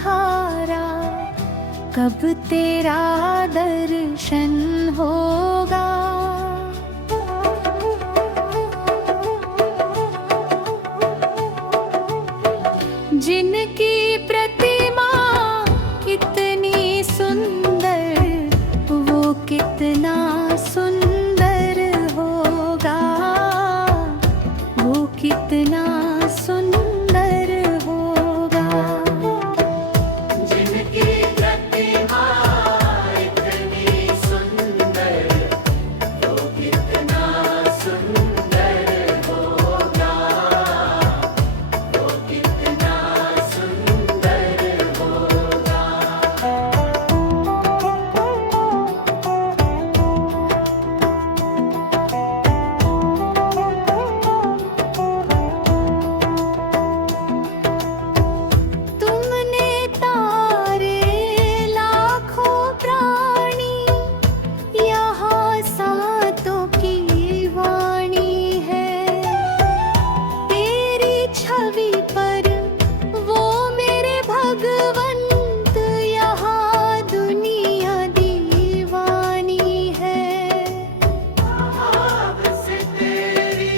हारा, कब तेरा दर्शन होगा। जिनकी प्रतिमा कितनी सुंदर, वो कितना सुंदर होगा, वो कितना सुंदर होगा। जिनकी प्रतिमा इतनी सुंदर, वो कितना सुंदर होगा, वो कितना सुंदर होगा। तुमने तारे लाखों प्राणी, यहाँ सातों की वाणी है। तेरी छवि पर वो मेरे भगवंत, यहाँ दुनिया दीवानी है। भाव से तेरी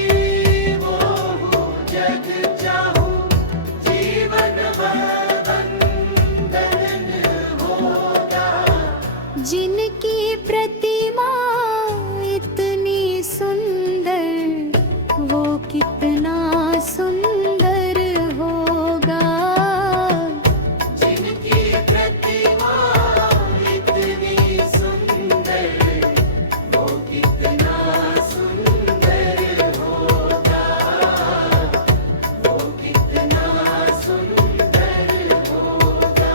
वो हूँ जग चाहूँ, जीवन बंधन होगा। जिनकी प्रतिमा इतनी सुंदर, वो कितना सुंदर होगा। जिनकी प्रतिमा इतनी सुंदर, वो कितना सुंदर होगा, वो कितना सुंदर होगा।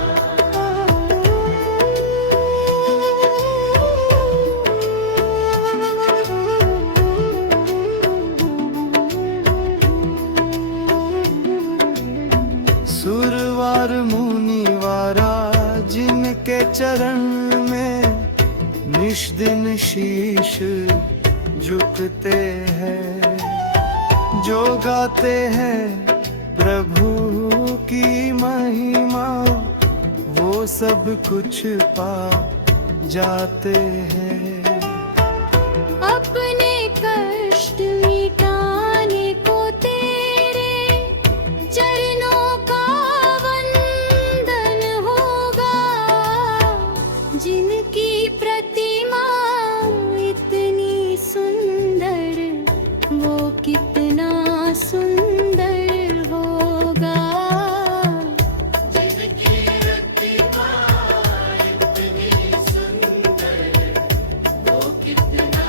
सुरवार मुनिवारा जिनके चरण में निश दिन शीश झुकते हैं, जो गाते हैं प्रभु की महिमा, वो सब कुछ पा जाते हैं। अपने कष्ट मिटाने को तेरे चरणों का वंदन होगा। जिनकी प्रतिमा इतनी सुंदर, वो कितना सुंदर होगा। जिनकी प्रतिमा इतनी सुंदर, वो कितना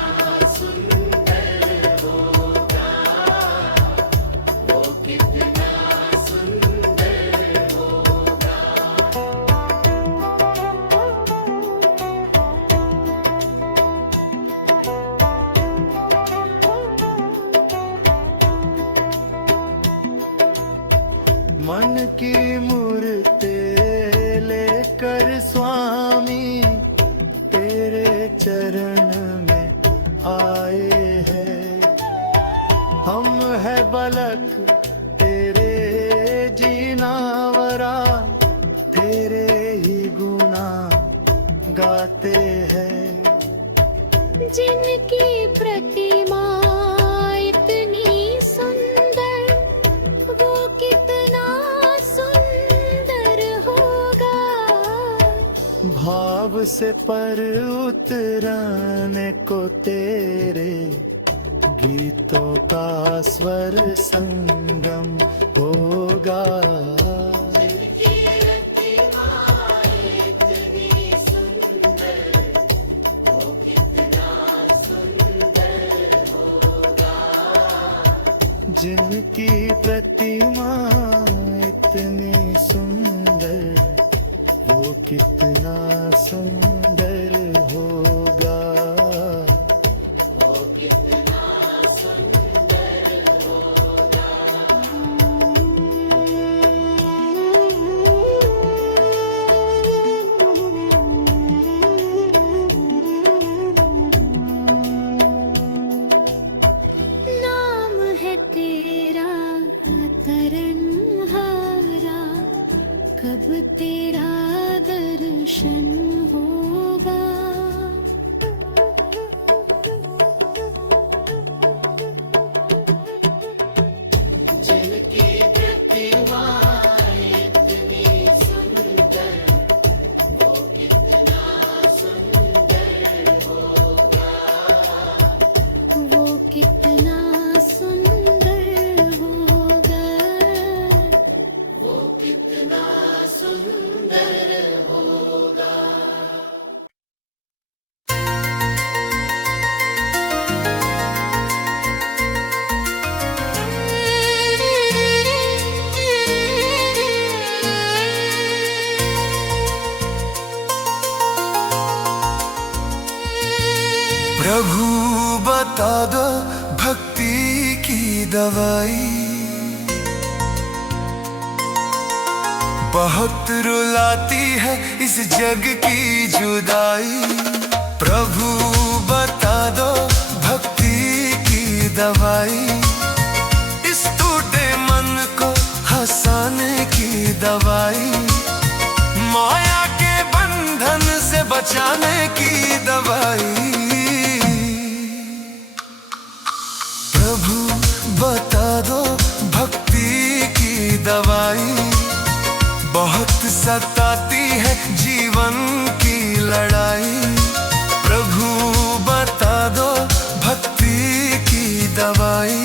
सुंदर होगा, वो कितना सुंदर होगा। मन की मूर्ति लेकर स्वामी तेरे चरण में आए हैं। हम है बलक तेरे जीनावरा, तेरे ही गुना गाते हैं। जिनकी प्रतिमा इतनी सुंदर, वो कितना सुंदर होगा। भाव से पर उतरने को तेरे गीतों का स्वर संगम होगा। जिनकी प्रतिमा इतनी सुंदर, वो कितना सुंदर होगा। जिनकी प्रतिमा इतनी सुंदर, वो कितना सुंदर होगा, वो कितना सुंदर होगा। नाम है तेरा तरनहारा, कब अब तेरा दर्शन होगा। जिनकी प्रतिमा इतनी सुंदर, वो कितना सुंदर होगा। वो कितना सुंदर होगा। वो कितना सुंदर होगा। प्रभु बता दो भक्ति की दवाई, बहुत रुलाती है इस जग की जुदाई। प्रभु बता दो भक्ति की दवाई, इस टूटे मन को हंसाने की दवाई, माया के बंधन से बचाने की दवाई। प्रभु बता दो भक्ति की दवाई, बहुत सताती है जीवन की लड़ाई। प्रभु बता दो भक्ति की दवाई।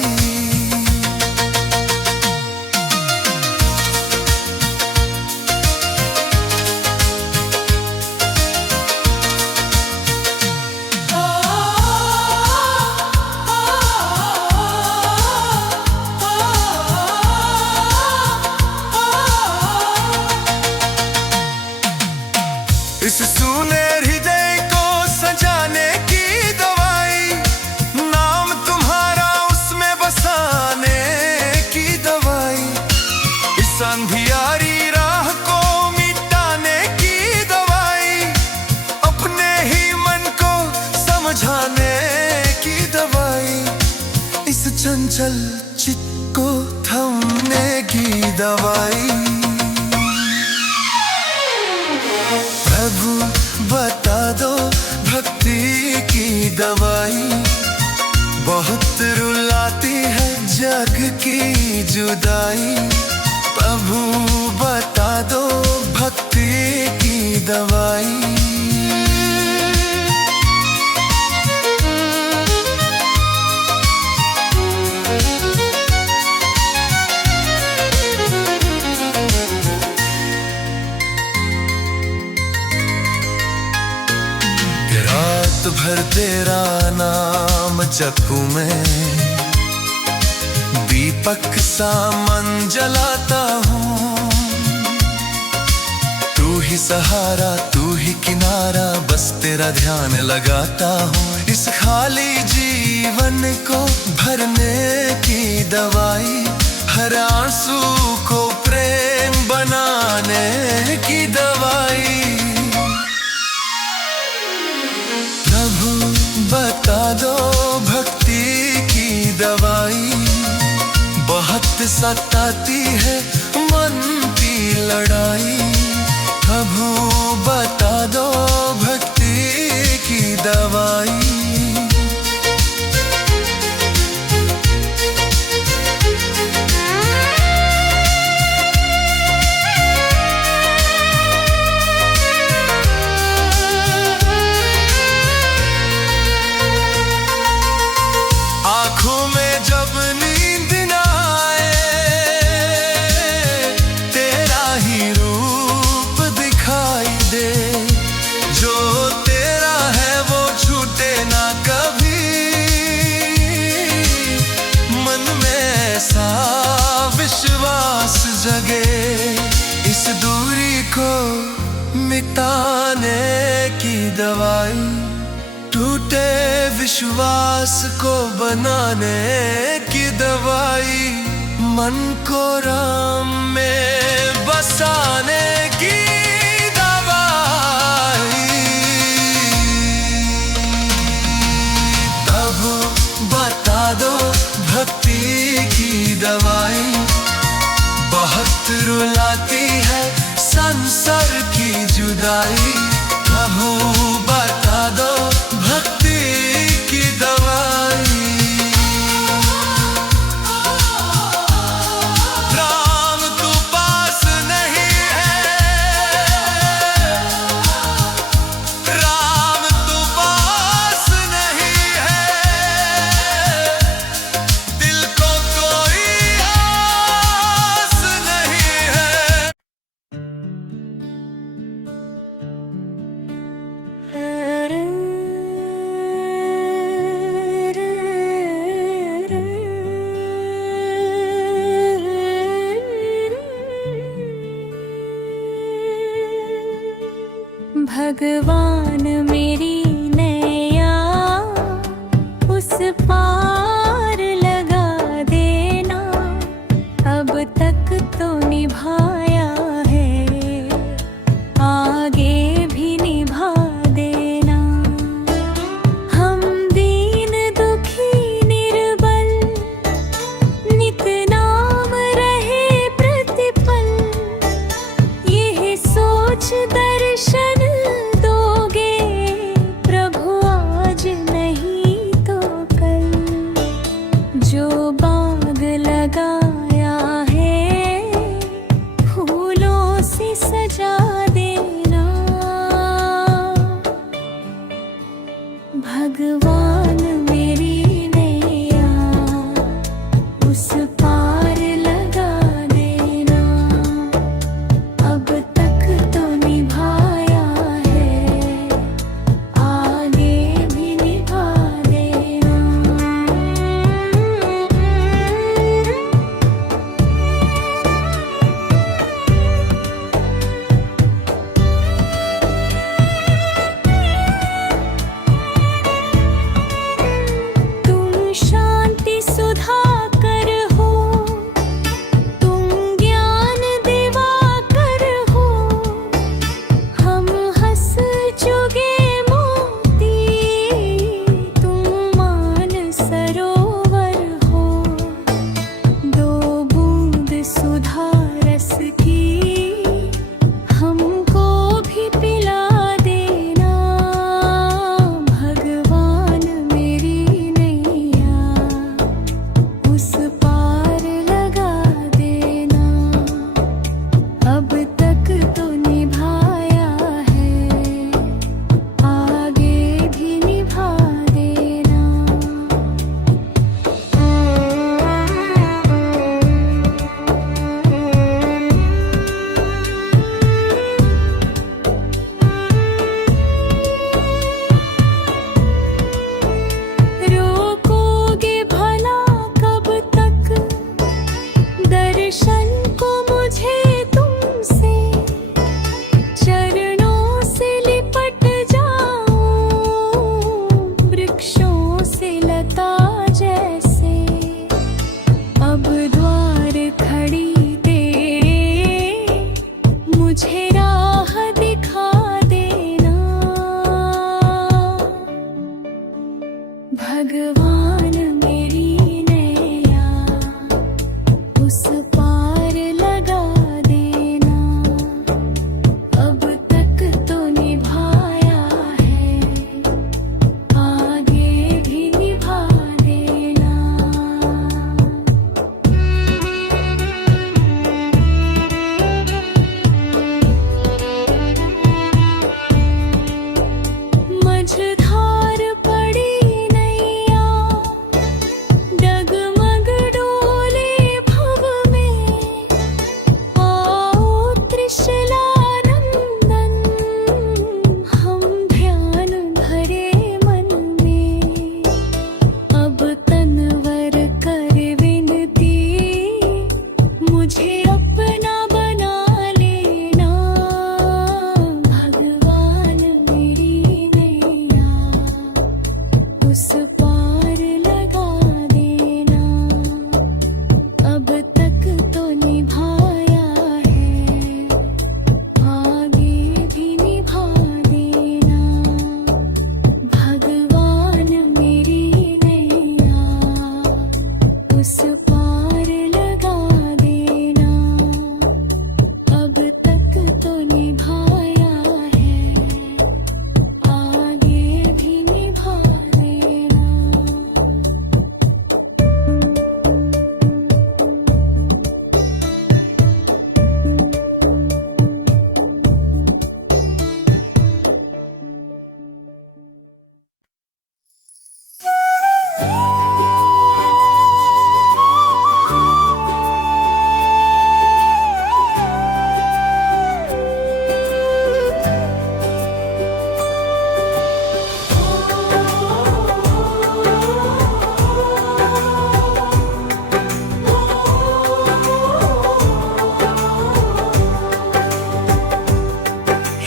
इस सूने हृदय को सजाने की दवाई, नाम तुम्हारा उसमें बसाने की दवाई। इस अंधियारी राह को मिटाने की दवाई, अपने ही मन को समझाने की दवाई। इस चंचल चित्त को थमने की दवाई। प्रभु बता दो भक्ति की दवाई, बहुत रुलाती है जग की जुदाई। प्रभु बता दो भक्ति की दवाई। रात भर तेरा नाम जपूं मैं, दीपक सा मन जलाता हूँ। तू ही सहारा, तू ही किनारा, बस तेरा ध्यान लगाता हूँ। इस खाली जीवन को भरने की दवाई, हर आंसू को प्रेम बनाने की दवाई। बता दो भक्ति की दवाई, बहुत सताती है मन की लड़ाई। प्रभु बता दो भक्ति की दवाई। आँखों में जब नींद न आए, तेरा ही रूप दिखाई दे। जो तेरा है वो छूटे ना कभी, मन में ऐसा विश्वास जगे। इस दूरी को मिटाने की दवाई, टूटे विश्वास को बनाने की दवाई, मन को राम में बसाने की दवाई। तब बता दो भक्ति की दवाई, बहुत रुलाती है सन सर की जुदाई, कहो बता दो भक्ति की दवाई। राम तू पास नहीं है, राम तू पास नहीं है, दिल को कोई आस नहीं है। भगवान मेरी नैया उस पार लगा देना, अब तक तो निभाया है, आगे भी निभा देना। हम दीन दुखी निर्बल, नित नाम रहे प्रतिपल, यह सोच दर्शन दोगे प्रभु आज नहीं तो कल। जो बाग लगाया है फूलों से सजा देना, भगवान मेरी नैया उस पार लगा देना, अब तक तो निभाया है, आगे भी निभा देना। तुम शांति सुधाकर हो, तुम ज्ञान दिवाकर हो, हम हंस चुगे मोती, तुम मान सरोवर हो। दो बूंद सुधा रस की हमको भी पिला देना, भगवान मेरी नैया उस पार लगा देना, अब तक तो निभाया है, आगे भी निभा देना। रोकोगे भला कब तक दर्शन को मुझे तुमसे, चरणों से लिपट जाऊं वृक्षों से लता जैसे। अब द्वार खड़ी तेरे मुझे राह दिखा देना, भगवान मेरी नैया उस पार लगा देना, अब तक तो निभाया है, आगे भी निभा देना। मझधार पड़ी नैया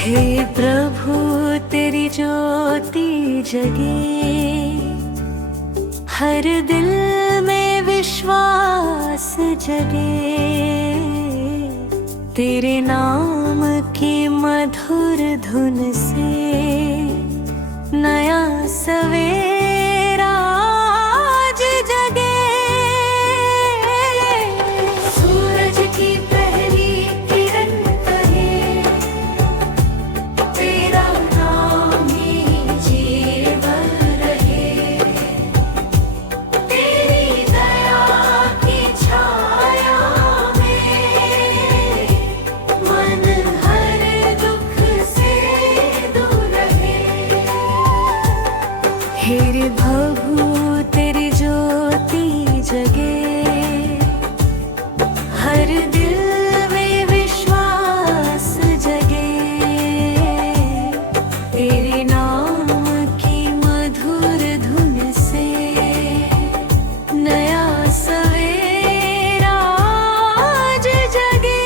हे प्रभु तेरी ज्योति जगे, हर दिल में विश्वास जगे, तेरे नाम की मधुर धुन से नया सवेरा आज जगे। सूरज की पहली किरण कहे, तेरा नाम ही जीवन रहे, तेरी दया की छाया में मन हर दुख से दूर रहे। हे प्रभु तेरी ज्योति जगे, हर दिल में विश्वास जगे, तेरे नाम की मधुर धुन से नया सवेरा आज जगे।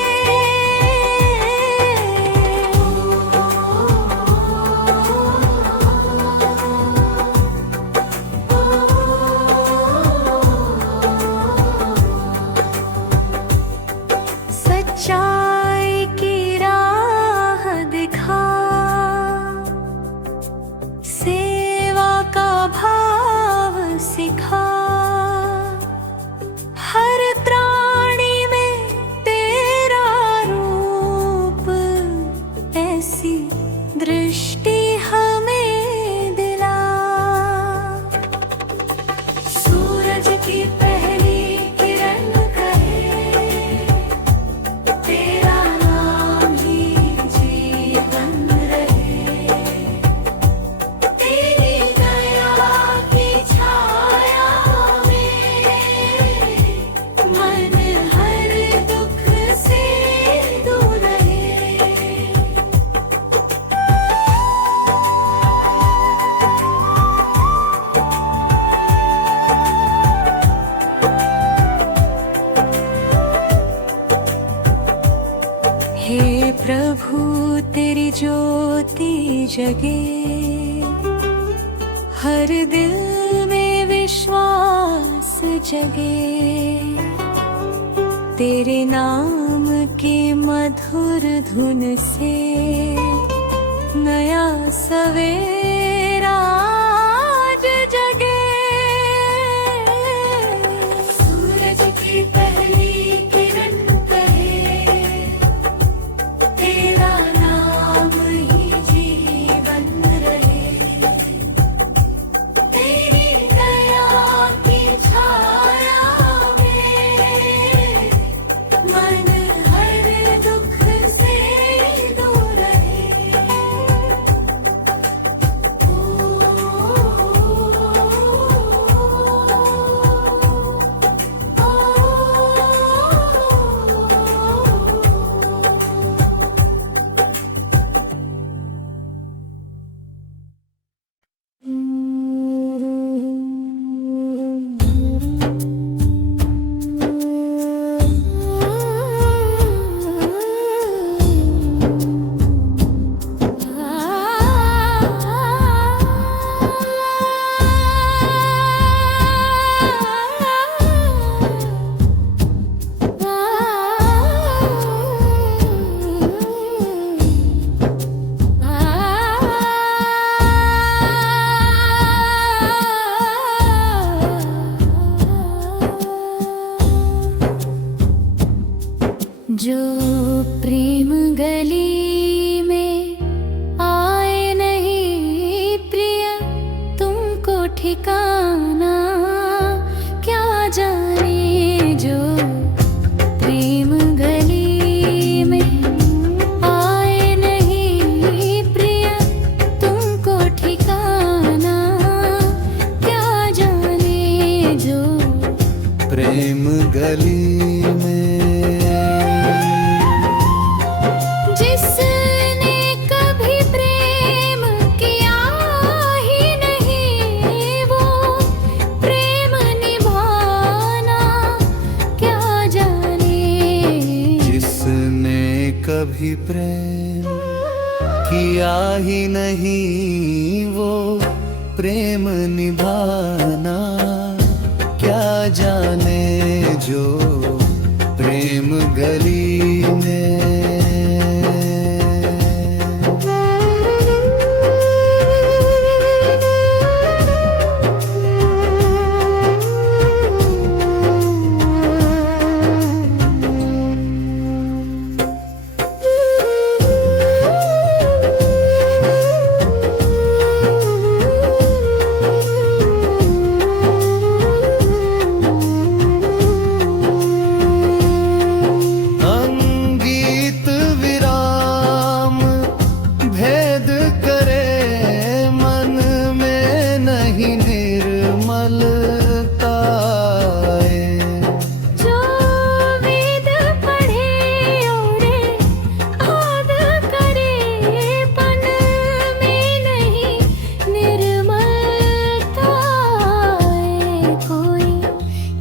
सच्चाई की राह दिखा, सेवा का भाव सिखा, हर त्राणी में तेरा रूप, ऐसी दृष्टि हमें दिला। सूरज की पहली किरण कहे, तेरा नाम ही जीवन रहे, तेरी दया की छाया में मन हर दुख से दूर रहे। हे प्रभु तेरी ज्योति जगे, हर दिल में विश्वास जगे, तेरे नाम की मधुर धुन से नया सवेरा आज जगे। सूरज की पहली किरण कहे, तेरा नाम ही जीवन रहे, तेरी दया की छाया में मन हर दुख से दूर रहे। किया ही नहीं वो प्रेम निभाना, क्या जाने जो प्रेम गली में।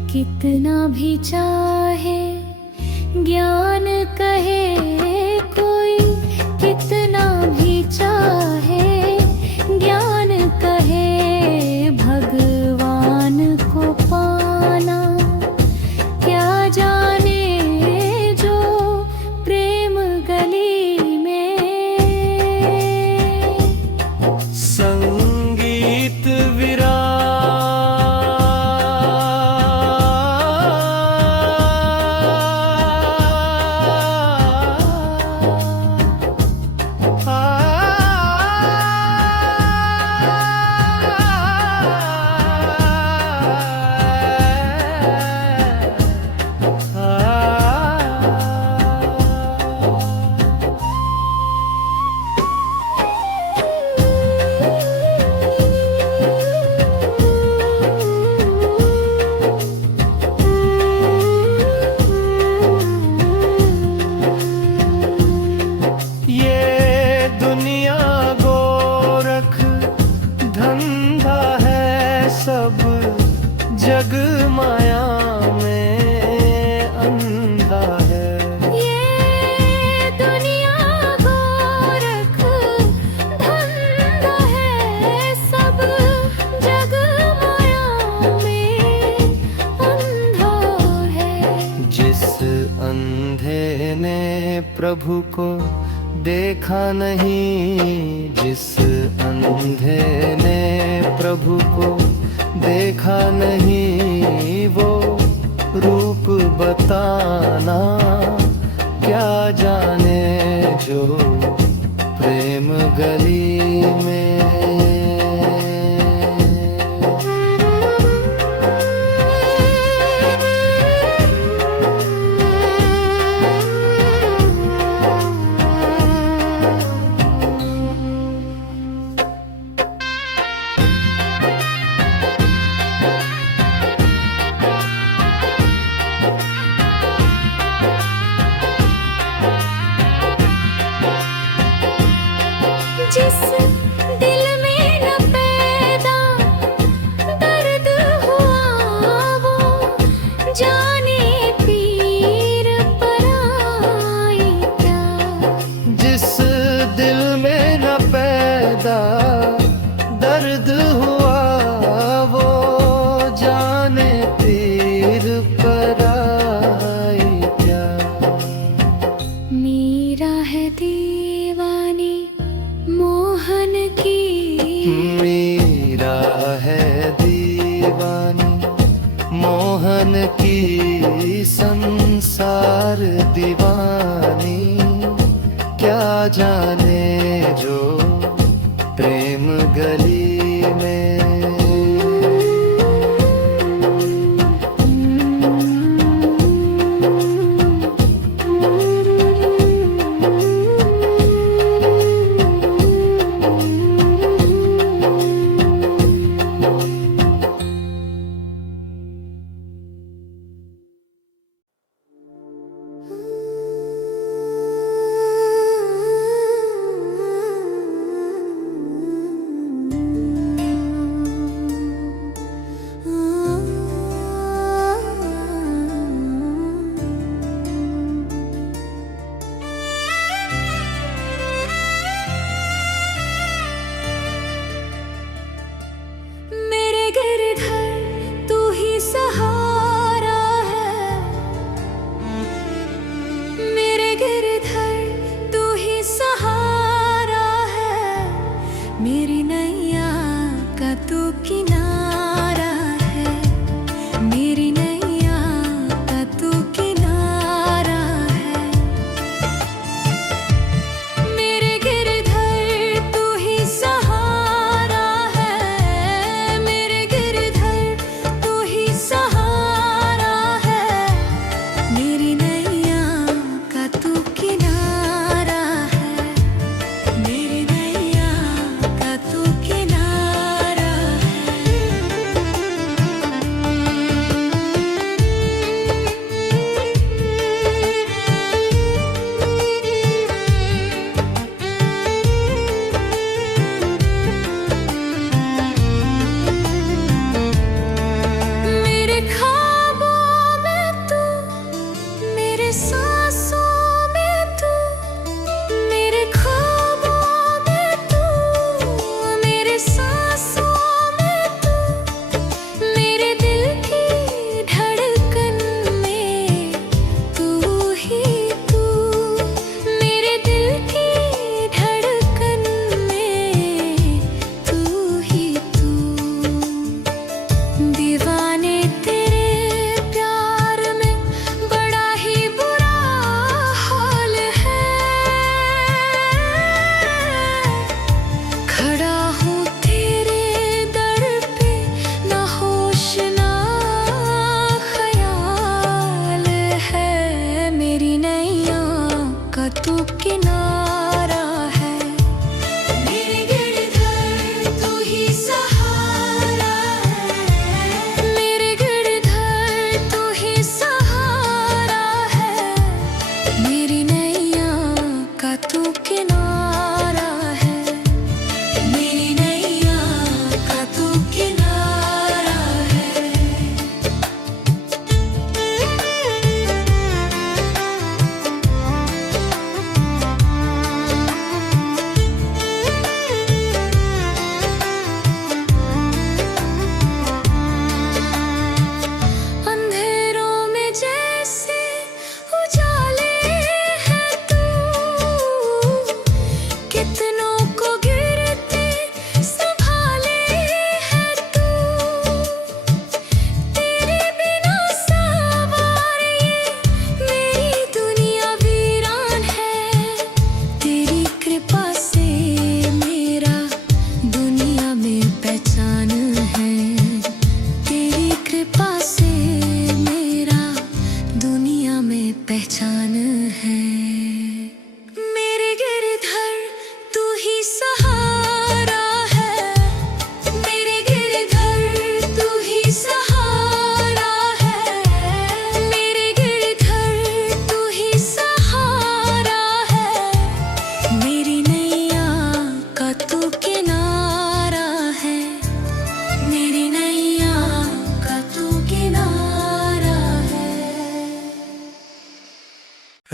कितना भी चाहे ज्ञान कहे कोई, कितना भी चाहे ज्ञान कहे, भगवान को पाना क्या जाने जो प्रेम गली में। संगीत विरा सब जग माया में अंधा है। ये दुनिया गोरख धंधा है, सब जग माया में अंधा है। जिस अंधे ने प्रभु को देखा नहीं, जिस अंधे ने प्रभु को देखा नहीं, वो रूप बताना क्या जाने जो प्रेम गली में। जिस दिल में न पैदा दर्द हुआ, वो जाने पीर पराई क्या। जिस दिल में न पैदा दर्द हुआ, वो जाने पीर पराई क्या। मेरा है दीवानी मोहन की, मेरा है दीवानी मोहन की, संसार दीवानी क्या जाने जो प्रेम गली में।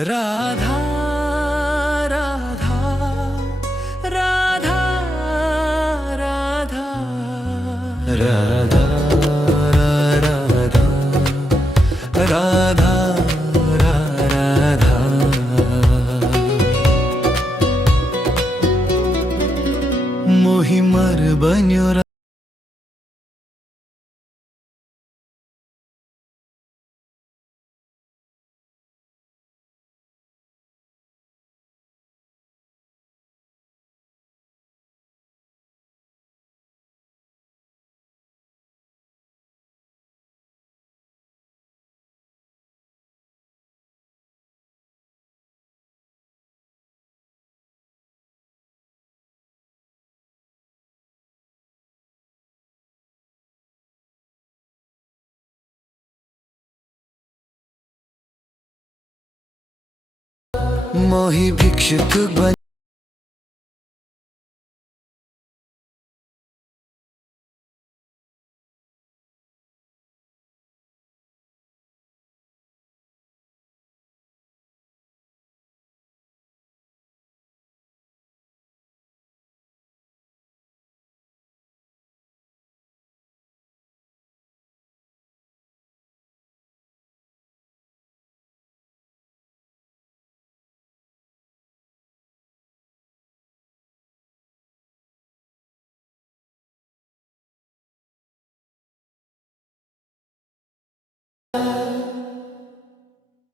राधा राधा राधा राधा राधा राधा राधा राधा मोही मर बन्यो मोही भिक्षुक बन